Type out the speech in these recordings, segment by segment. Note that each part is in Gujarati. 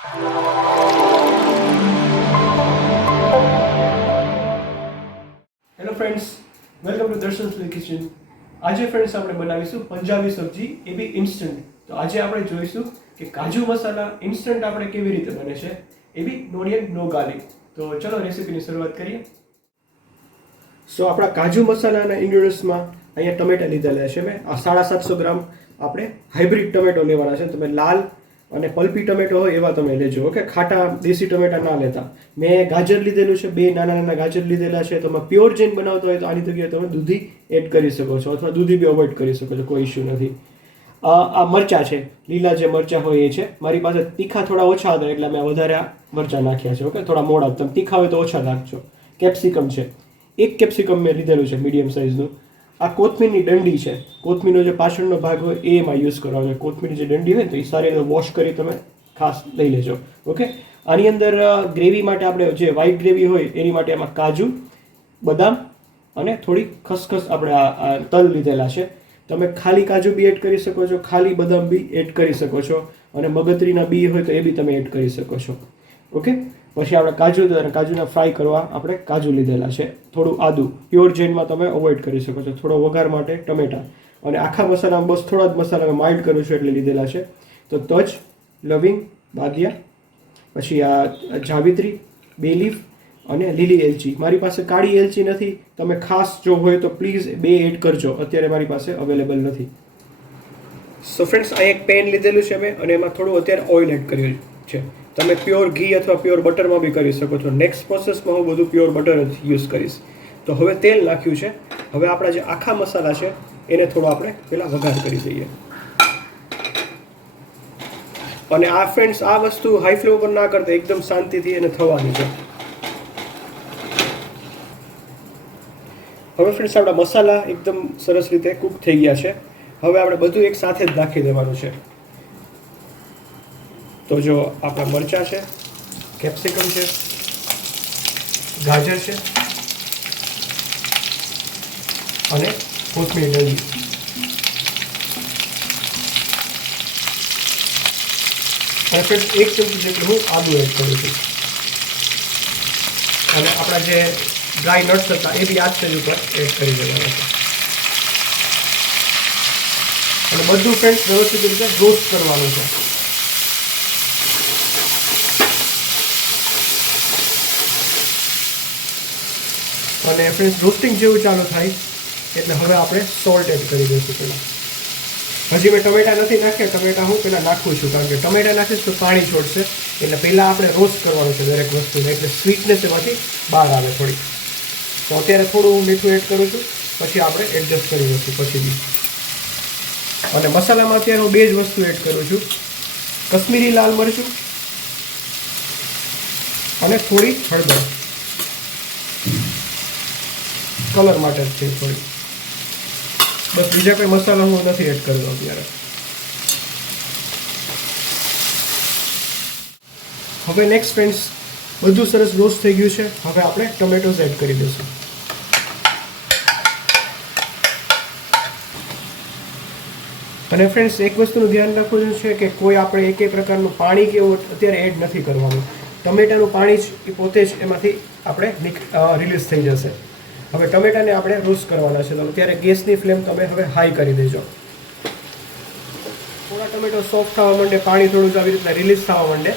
Hello friends welcome to Darshan free kitchen આજે ફ્રેન્ડ્સ આપણે બનાવીશું પંજાબી સબ્જી, એ બી ઇન્સ્ટન્ટ તો આજે આપણે જોઈશું કે કાજુ મસાલા ઇન્સ્ટન્ટ આપણે કેવી રીતે બને છે, એ બી નોરિયન નો ગાર્લિક તો ચલો રેસીપીની શરૂઆત કરીએ. સો આપણા કાજુ મસાલાના ઇન્ગ્રીડિયન્ટ્સમાં અહીંયા ટમેટા લીધેલા છે મેં. આ સાડા સાતસો ગ્રામ આપણે હાઇબ્રિડ ટમેટો લેવાના છે. તમે લાલ અને પલ્પી ટમેટો હોય એવા તમે લેજો, ઓકે? ખાટા દેશી ટમેટા ના લેતા. મેં ગાજર લીધેલું છે, બે નાના નાના ગાજર લીધેલા છે તમે પ્યોર જૈન બનાવતા હોય તો આની જગ્યાએ તમે દૂધી એડ કરી શકો છો, અથવા દૂધી બી અવોઇડ કરી શકો છો, કોઈ ઇશ્યુ નથી. આ મરચા છે, લીલા જે મરચા હોય એ છે. મારી પાસે તીખા થોડા ઓછા હતા, એટલે મેં વધારે આ મરચા નાખ્યા છે, ઓકે? થોડા મોડા તમે તીખા હોય તો ઓછા નાખજો. કેપ્સિકમ છે. એક કેપ્સિકમ મેં લીધેલું છે, મીડિયમ સાઇઝનું. આ કોથમીરની ડંડી છે. કોથમીરનો જે પાછળનો ભાગ હોય એ એમાં યુઝ કરવાનો છે. કોથમીરની જે દંડી હોય તો એ સારી રીતે વોશ કરી તમે ખાસ લઈ લેજો. ઓકે આની અંદર ગ્રેવી માટે આપણે જે વ્હાઈટ ગ્રેવી હોય એની માટે એમાં કાજુ, બદામ અને થોડી ખસખસ આપણે આ તલ લીધેલા છે. તમે ખાલી કાજુ બી એડ કરી શકો છો, ખાલી બદામ બી એડ કરી શકો છો અને મગતરીના બી હોય તો એ બી તમે એડ કરી શકો છો. ઓકે પછી આપણે કાજુ અને કાજુના ફ્રાય કરવા આપણે કાજુ લીધેલા છે. થોડું આદુ. પ્યોર જૈનમાં તમે અવોઇડ કરી શકો છો. થોડો વઘાર માટે ટમેટા. અને આખા મસાલામાં બસ થોડા જ મસાલા મેં માઇલ્ડ કરું છું એટલે લીધેલા છે. તો તજ, લવિંગ બાદિયા પછી આ જાવિત્રી, બે લીફ અને લીલી એલચી. મારી પાસે કાળી એલચી નથી. તમે ખાસ જો હોય તો પ્લીઝ બે એડ કરજો. અત્યારે મારી પાસે અવેલેબલ નથી. સો ફ્રેન્ડ્સ આ એક પેન લીધેલું છે મેં અને એમાં થોડું અત્યારે ઓઇલ એડ કરેલું છે. તમે પ્યોર ઘી અથવા પ્યોર બટરમાં બી કરી શકો છો. નેક્સ્ટ પ્રોસેસમાં હું બધું પ્યોર બટર જ યુઝ કરીશ. તો હવે તેલ નાખ્યું છે. હવે આપણા જે આખા મસાલા છે, એને થોડો આપણે પહેલાં વઘાર કરી દઈએ. અને આ ફ્રેન્ડ્સ આ વસ્તુ હાઈ ફ્લેમ ઉપર ના કરતા એકદમ શાંતિથી એને થવાની છે. હવે ફ્રેન્ડ્સ આપણા મસાલા એકદમ સરસ રીતે કૂક થઈ ગયા છે. હવે આપણે બધું એક સાથે જ નાખી દેવાનું છે. તો જો આપણા મરચાં છે કેપ્સિકમ છે, ગાજર છે અને કોથમીર ડંડી પરફેક્ટ એક ચમચી જેટલું હું આદુ એડ કરું છું. અને આપણા જે ડ્રાય નટ્સ હતા એ બી આ સ્ટેજ ઉપર એડ કરી દેવાના છે. અને બધું ફ્રેન્ડ્સ વ્યવસ્થિત રીતે રોસ્ટ કરવાનું છે. અને ફ્રેન્ડ્સ રોસ્ટિંગ જેવું ચાલુ થાય, એટલે હવે આપણે સોલ્ટ એડ કરી દઈશું પહેલાં. હજી મેં ટમેટા નથી નાખ્યા, ટમેટા હું પહેલાં નાખું છું, કારણ કે ટમેટા નાખીશ તો પાણી છોડશે. એટલે પહેલાં આપણે રોસ્ટ કરવાનું છે દરેક વસ્તુને, એટલે સ્વીટનેસ એમાંથી બહાર આવે થોડી. તો અત્યારે થોડું હું મીઠું એડ કરું છું, પછી આપણે એડજસ્ટ કરી દઈશું પછી બી અને મસાલામાં અત્યારે હું બે જ વસ્તુ એડ કરું છું. કશ્મીરી લાલ મરચું અને થોડી હળદર. કલર માટે જ છે થોડી. બસ બીજા કોઈ મસાલા હું નથી એડ કરતો અત્યારે. હવે નેક્સ્ટ ફ્રેન્ડ્સ બધું સરસ રોસ્ટ થઈ ગયું છે. હવે આપણે ટોમેટોઝ એડ કરી દઈશું. અને ફ્રેન્ડ્સ એક વસ્તુનું ધ્યાન રાખવું છે કે કોઈ આપણે એકે પ્રકારનું પાણી કે અત્યારે એડ નથી કરવાનું. ટમેટાનું પાણી જ એ પોતે જ એમાંથી આપણે રિલીઝ થઈ જશે. હવે ટમેટાને આપણે રોસ્ટ કરવાના છે. તો અત્યારે ગેસની ફ્લેમ તમે હવે હાઈ કરી દેજો. થોડા ટમેટો સોફ્ટ થવા માંડે, પાણી થોડું આવી રીતના રિલીઝ થવા માંડે.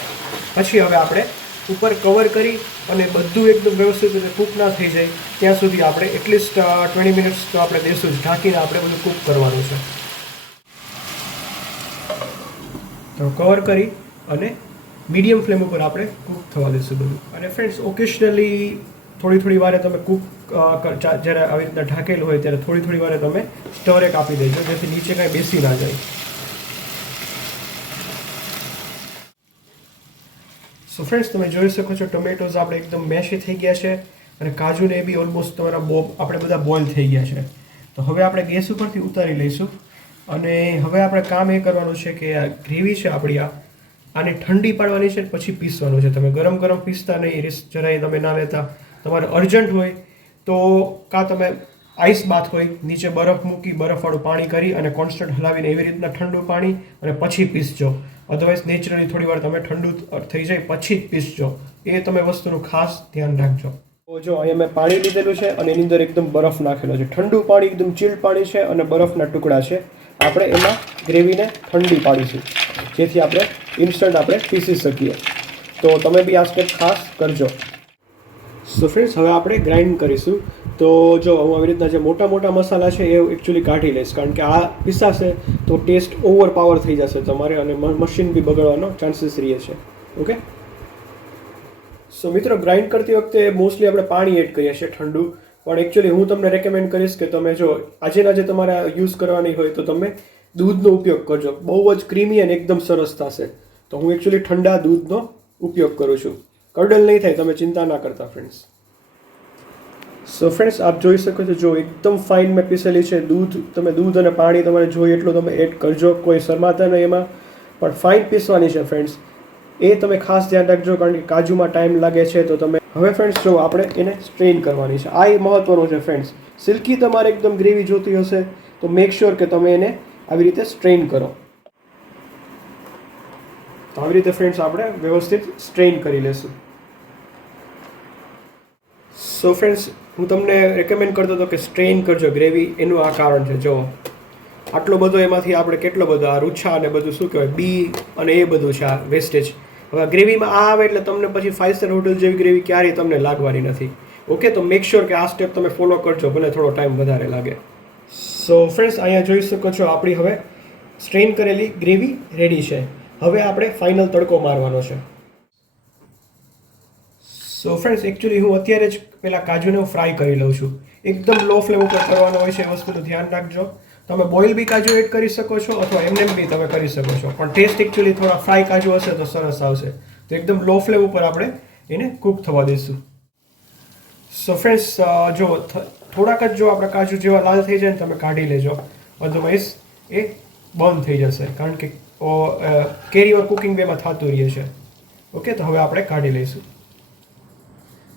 પછી હવે આપણે ઉપર કવર કરી અને બધું એકદમ વ્યવસ્થિત રીતે કૂક ના થઈ જાય, ત્યાં સુધી આપણે એટલીસ્ટ ટ્વેન્ટી મિનિટ્સ તો આપણે દેશું જ. ઢાંકીને આપણે બધું કૂક કરવાનું છે. તો કવર કરી અને મીડિયમ ફ્લેમ ઉપર આપણે કૂક થવા દઈશું બધું. અને ફ્રેન્ડ્સ ઓકેશનલી થોડી થોડી વારે તમે કૂક જ્યારે આવી રીતના ઢાંકેલું હોય ત્યારે થોડી થોડી વારે તમે સ્ટર એક આપી દેજો, જેથી નીચે કાંઈ બેસી ના જાય. સો ફ્રેન્ડ્સ તમે જોઈ શકો છો ટોમેટોઝ આપણે એકદમ મેશી થઈ ગયા છે અને કાજુને એ બી ઓલમોસ્ટ તમારા બો આપણે બધા બોઇલ થઈ ગયા છે. તો હવે આપણે ગેસ ઉપરથી ઉતારી લઈશું અને હવે આપણે કામ એ કરવાનું છે કે આ ગ્રેવી છે આપણી આ, આને ઠંડી પાડવાની છે પછી પીસવાનું છે. તમે ગરમ ગરમ પીસતા નહીં રિસ્ક જરાય તમે ના લેતા. તમારે અર્જન્ટ હોય તો કાં તમે આઈસ બાથ હોય, નીચે બરફ મૂકી બરફવાળું પાણી કરી અને કોન્સ્ટન્ટ હલાવીને એવી રીતના ઠંડુ પાણી અને પછી પીસજો. અધરવાઇઝ નેચરલી થોડી વાર તમે ઠંડુ થઈ જાય પછી જ પીસજો. એ તમે વસ્તુનું ખાસ ધ્યાન રાખજો. તો જો અહીંયા મેં પાણી લીધેલું છે અને એની અંદર એકદમ બરફ નાખેલો છે. ઠંડુ પાણી, એકદમ ચીલ્ડ પાણી છે અને બરફના ટુકડા છે. આપણે એમાં ગ્રેવીને ઠંડી પાડીશું, જેથી આપણે ઇન્સ્ટન્ટ આપણે પીસી શકીએ. તો તમે બી આ સ્ટેપ ખાસ કરજો. સો ફ્રેન્ડ્સ હવે આપણે ગ્રાઇન્ડ કરીશું. તો જો હું આવી રીતના જે મોટા મોટા મસાલા છે, એ એકચ્યુઅલી કાઢી લઈશ. કારણ કે આ પીસાશે તો ટેસ્ટ ઓવર પાવર થઈ જશે તમારે અને મશીન બી બગડવાનો ચાન્સીસ રહે છે. ઓકે સો મિત્રો ગ્રાઇન્ડ કરતી વખતે મોસ્ટલી આપણે પાણી એડ કરીએ છીએ ઠંડુ. પણ એકચ્યુઅલી હું તમને રેકમેન્ડ કરીશ કે તમે જો આજે જે તમારે યુઝ કરવાની હોય તો તમે દૂધનો ઉપયોગ કરજો. બહુ જ ક્રીમી અને એકદમ સરસ થશે. તો હું એકચ્યુઅલી ઠંડા દૂધનો ઉપયોગ કરું છું. કર્ડલ નહીં થાય, તમે ચિંતા ના કરતા ફ્રેન્ડ્સ સો ફ્રેન્ડ્સ આપ જોઈ શકો છો, જો એકદમ ફાઇન મેં પીસેલી છે, દૂધ, તમે દૂધ અને પાણી તમારે જોઈએ એટલું તમે એડ કરજો, કોઈ શરમાતા નહીં એમાં. પણ ફાઇન પીસવાની છે ફ્રેન્ડ્સ એ તમે ખાસ ધ્યાન રાખજો, કારણ કે કાજુમાં ટાઈમ લાગે છે, તો તમે હવે ફ્રેન્ડ્સ જો આપણે એને સ્ટ્રેન કરવાની છે. આ એ મહત્ત્વનું છે ફ્રેન્ડ્સ સિલ્કી તમારે એકદમ ગ્રેવી જોતી હશે, તો મેક શ્યોર કે તમે એને આવી રીતે સ્ટ્રેન કરો. તો આવી રીતે ફ્રેન્ડ્સ આપણે વ્યવસ્થિત સ્ટ્રેન કરી લેશું. સો ફ્રેન્ડ્સ હું તમને રેકમેન્ડ કરતો હતો કે સ્ટ્રેન કરજો ગ્રેવી એનું આ કારણ છે. જો આટલો બધો એમાંથી આપણે કેટલો બધો આ રૂછા અને બધું શું કહેવાય, બી અને એ બધું છે આ વેસ્ટેજ હવે ગ્રેવીમાં આ આવે એટલે તમને પછી ફાઇવ સ્ટાર હોટલ જેવી ગ્રેવી ક્યારેય તમને લાગવાની નથી. ઓકે તો મેક શ્યોર કે આ સ્ટેપ તમે ફોલો કરજો, ભલે થોડો ટાઈમ વધારે લાગે. સો ફ્રેન્ડ્સ અહીંયા જોઈ શકો છો આપણી હવે સ્ટ્રેન કરેલી ગ્રેવી રેડી છે. હવે આપણે ફાઇનલ તડકો મારવાનો છે. સો ફ્રેન્ડ્સ એકચ્યુઅલી હું અત્યારે જ પેલા કાજુને હું ફ્રાય કરી લઉં છું. એકદમ લો ફ્લેમ ઉપર કરવાનો હોય છે એ વસ્તુનું ધ્યાન રાખજો. તમે બોઇલ બી કાજુ એડ કરી શકો છો અથવા એમને બી તમે કરી શકો છો. પણ ટેસ્ટ એકચ્યુઅલી થોડા ફ્રાય કાજુ હશે તો સરસ આવશે. તો એકદમ લો ફ્લેમ ઉપર આપણે એને કૂક થવા દઈશું. સો ફ્રેન્ડ્સ જો થોડાક જ જો આપણા કાજુ જેવા લાલ થઈ જાય ને તમે કાઢી લેજો. અધરવાઇઝ એ બંધ થઈ જશે. કારણ કે કેરી ઓર કુકિંગ બેમાં થતું રહે છે. ઓકે તો હવે આપણે કાઢી લઈશું.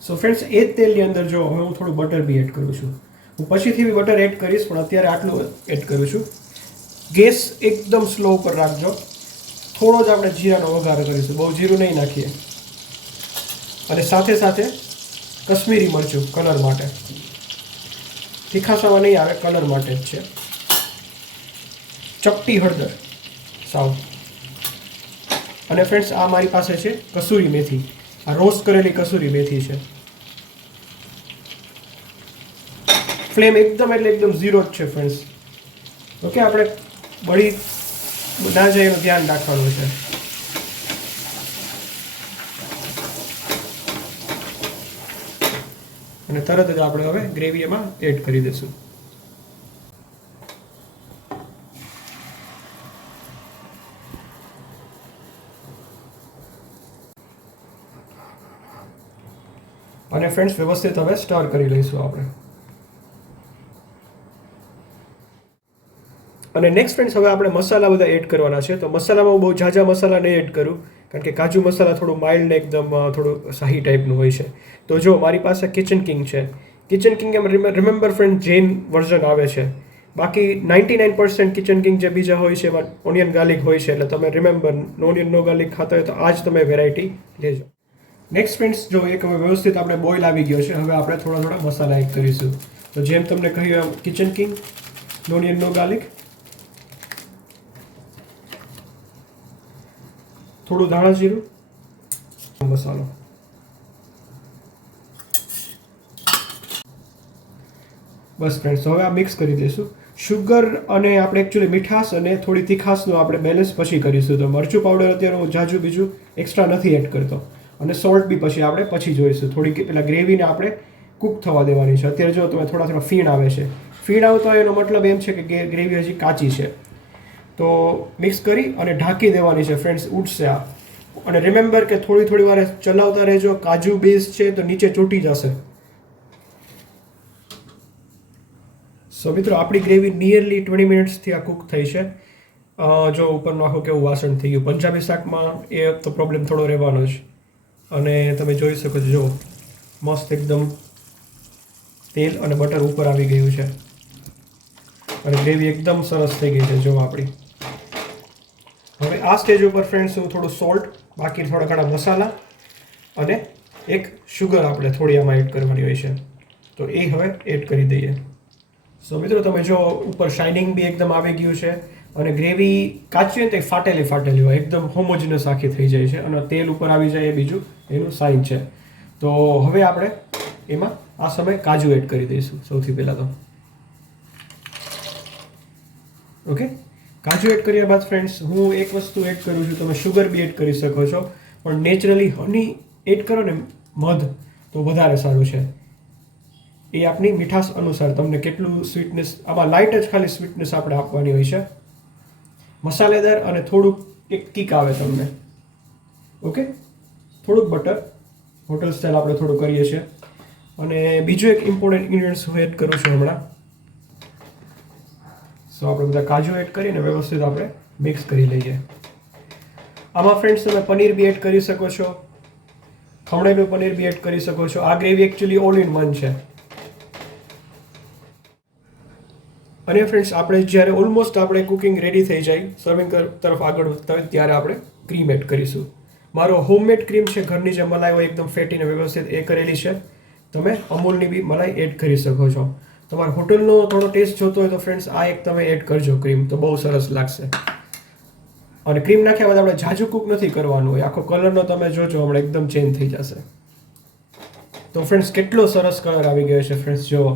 સો ફ્રેન્ડ્સ એ જ તેલની અંદર જો હવે હું થોડું બટર બી એડ કરું છું. હું પછીથી બી બટર એડ કરીશ, પણ અત્યારે આટલું એડ કરું છું. ગેસ એકદમ સ્લો ઉપર રાખજો. થોડો જ આપણે જીરાનો વઘાર કરીશું. બહુ જીરું નહીં નાખીએ. અને સાથે સાથે કશ્મીરી મરચું કલર માટે. તીખાસામાં નહીં આવે કલર માટે જ છે. ચપટી હળદર સાવ. અને ફ્રેન્ડ્સ આ મારી પાસે છે કસૂરી મેથી. આ રોસ્ટ કરેલી કસૂરી મેથી છે. ફ્લેમ એકદમ એટલે એકદમ ઝીરો જ છે ફ્રેન્ડ્સ ઓકે આપણે બળી ના જાય એનું ધ્યાન રાખવાનું છે. અને તરત જ આપણે હવે ગ્રેવી એમાં એડ કરી દઈશું. અને ફ્રેન્ડ્સ વ્યવસ્થિત હવે સ્ટર કરી લઈશું આપણે. અને નેક્સ્ટ ફ્રેન્ડ્સ હવે આપણે મસાલા બધા એડ કરવાના છે. તો મસાલામાં બહુ ઝાઝા મસાલા નહીં એડ કરું, કારણ કે કાજુ મસાલા થોડું માઇલ્ડ એકદમ થોડું શાહી ટાઈપનું હોય છે. તો જો, મારી પાસે કિચન કિંગ છે. કિચન કિંગ એમ રિમેમ્બર ફ્રેન્ડ જૈન વર્ઝન આવે છે. બાકી ninety nine percent kitchen king જે બીજા હોય છે, એમાં ઓનિયન ગાર્લિક હોય છે, એટલે તમે remember no onion no garlic ખાતા હોય તો આ જ તમે વેરાયટી લેજો. નેક્સ્ટ ફ્રેન્ડ્સ જો એક હવે વ્યવસ્થિત આપણે બોઇલ આવી ગયો છે, હવે આપણે થોડા થોડા મસાલા એડ કરીશું. તો જેમ તમને કહ્યું kitchen king onion no garlic થોડું ધાણા જીરું, મસાલો. બસ ફ્રેન્ડ્સ હવે આ મિક્સ કરી દઈશું. શુગર અને આપણે એકચ્યુઅલી મીઠાશ અને થોડી તીખાશનું આપણે બેલેન્સ પછી કરીશું. તો મરચું પાવડર અત્યારે હું જાજુ બીજું એક્સ્ટ્રા નથી એડ કરતો. અને સોલ્ટ બી પછી આપણે પછી જોઈશું. થોડી પેલા ગ્રેવીને આપણે કૂક થવા દેવાની છે. અત્યારે જો તમે થોડા થોડા ફીણ આવે છે. ફીણ આવતો હોય એનો મતલબ એમ છે કે ગ્રેવી હજી કાચી છે. તો મિક્સ કરી અને ઢાંકી દેવાની છે ફ્રેન્ડ્સ ઉઠશે આ. અને રિમેમ્બર કે થોડી થોડી વાર ચલાવતા રહેજો, કાજુ બેઝ છે તો નીચે ચોટી જશે. સો મિત્રો, આપણી ગ્રેવી નિયરલી ટ્વેન્ટી મિનિટ્સથી આ કૂક થઈ છે. જો ઉપરનું આખું કેવું વાસણ થઈ ગયું. પંજાબી શાકમાં એ તો પ્રોબ્લેમ થોડો રહેવાનો જ. અને તમે જોઈ શકો છો, જો, મસ્ત એકદમ તેલ અને બટર ઉપર આવી ગયું છે. અને ગ્રેવી એકદમ સરસ થઈ ગઈ છે, જો આપણી. આ સ્ટેજ ઉપર ફ્રેન્ડ્સ હું થોડું સોલ્ટ બાકી થોડા ઘણા મસાલા અને એક શુગર આપણે થોડી આમાં એડ કરવાની હોય છે. તો એ હવે એડ કરી દઈએ. સો મિત્રો, તમે જો ઉપર શાઇનિંગ બી એકદમ આવી ગયું છે અને ગ્રેવી કાચી હોય તે ફાટેલી ફાટેલી હોય, એકદમ હોમોજિનસ આખી થઈ જાય છે અને તેલ ઉપર આવી જાય એ બીજું, એનું સાઇન છે. તો હવે આપણે એમાં આ સમય કાજુ એડ કરી દઈશું સૌથી પહેલાં તો. ઓકે કાજુ એડ કર્યા બાદ ફ્રેન્ડ્સ હું એક વસ્તુ એડ કરું છું, તમે શુગર બી એડ કરી શકો છો, પણ નેચરલી હની એડ કરો ને મધ, તો વધારે સારું છે. એ આપની મીઠાશ અનુસાર તમને કેટલું સ્વીટનેસ આમાં લાઇટ જ ખાલી સ્વીટનેસ આપણે આપવાની હોય છે. મસાલેદાર અને થોડુંક એક કિક આવે તમને. ઓકે થોડુંક બટર હોટલ સ્ટાઇલ આપણે થોડું કરીએ છીએ. અને બીજું એક ઇમ્પોર્ટન્ટ ઇન્ગ્રીડિયન્ટ્સ હું એડ કરું છું હમણાં. સો આપણે બધા કાજુ એડ કરીને વ્યવસ્થિત આપણે મિક્સ કરી લઈએ. આમાં ફ્રેન્ડ્સ તમે પનીર બી એડ કરી શકો છો. ખમણેલું પનીર બી એડ કરી શકો છો. આ gravy actually all in one છે. અને ફ્રેન્ડ્સ આપણે જ્યારે ઓલમોસ્ટ આપણે કુકિંગ રેડી થઈ જાય સર્વિંગ તરફ આગળ વધતા હોય, ત્યારે આપણે ક્રીમ એડ કરીશું. મારો હોમમેડ ક્રીમ છે, ઘરની જે મલાઈ હોય, એકદમ ફેટીને વ્યવસ્થિત એ કરેલી છે. તમે અમૂલની બી મલાઈ એડ કરી શકો છો. તમારે હોટલનો થોડો ટેસ્ટ જોતો હોય તો ફ્રેન્ડ્સ આ એક તમે એડ કરજો ક્રીમ તો બહુ સરસ લાગશે. અને ક્રીમ નાખ્યા બાદ આપણે જાજુ કૂક નથી કરવાનું. હોય આખો કલરનો તમે જોજો, હમણાં એકદમ ચેન્જ થઈ જશે. તો ફ્રેન્ડ્સ કેટલો સરસ કલર આવી ગયો છે ફ્રેન્ડ્સ જુઓ.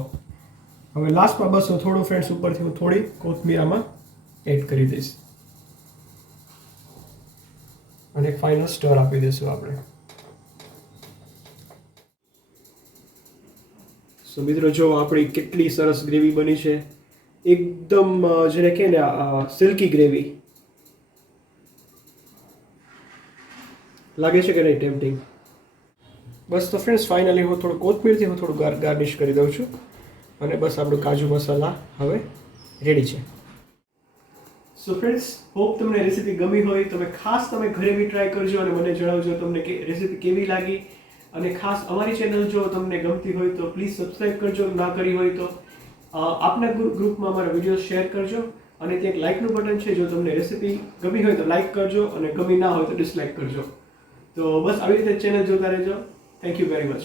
હવે લાસ્ટમાં બસ હું થોડું ફ્રેન્ડ્સ ઉપરથી હું થોડી કોથમીરામાં એડ કરી દઈશ. અને એક ફાઇનલ સ્ટર આપી દઈશું આપણે. સો મિત્રો, જો આપણી કેટલી સરસ ગ્રેવી બની છે, એકદમ જેને કહે ને સિલ્કી ગ્રેવી. લાગે છે કે નહીં ટેમ્પટિંગ બસ તો ફ્રેન્ડ્સ ફાઇનલી હું થોડું કોથમીરથી હું થોડું ગાર ગાર્નિશ કરી દઉં છું. અને બસ આપણું કાજુ મસાલા હવે રેડી છે. સો ફ્રેન્ડ્સ હોપ તમને રેસીપી ગમી હોય. તમે ખાસ તમે ઘરે બી ટ્રાય કરજો અને મને જણાવજો તમને કે રેસીપી કેવી લાગી. અને ખાસ અમારી ચેનલ જો તમને ગમતી હોય તો પ્લીઝ સબસ્ક્રાઈબ કરજો ના કરી હોય તો આપના ગ્રુપ ગ્રુપમાં અમારા વીડિયો શેર કરજો અને ત્યાં એક લાઇકનું બટન છે જો તમને રેસીપી ગમી હોય તો લાઇક કરજો અને ગમી ના હોય તો ડિસલાઇક કરજો. તો બસ આવી રીતે ચેનલ જોતા રહેજો. Thank you very much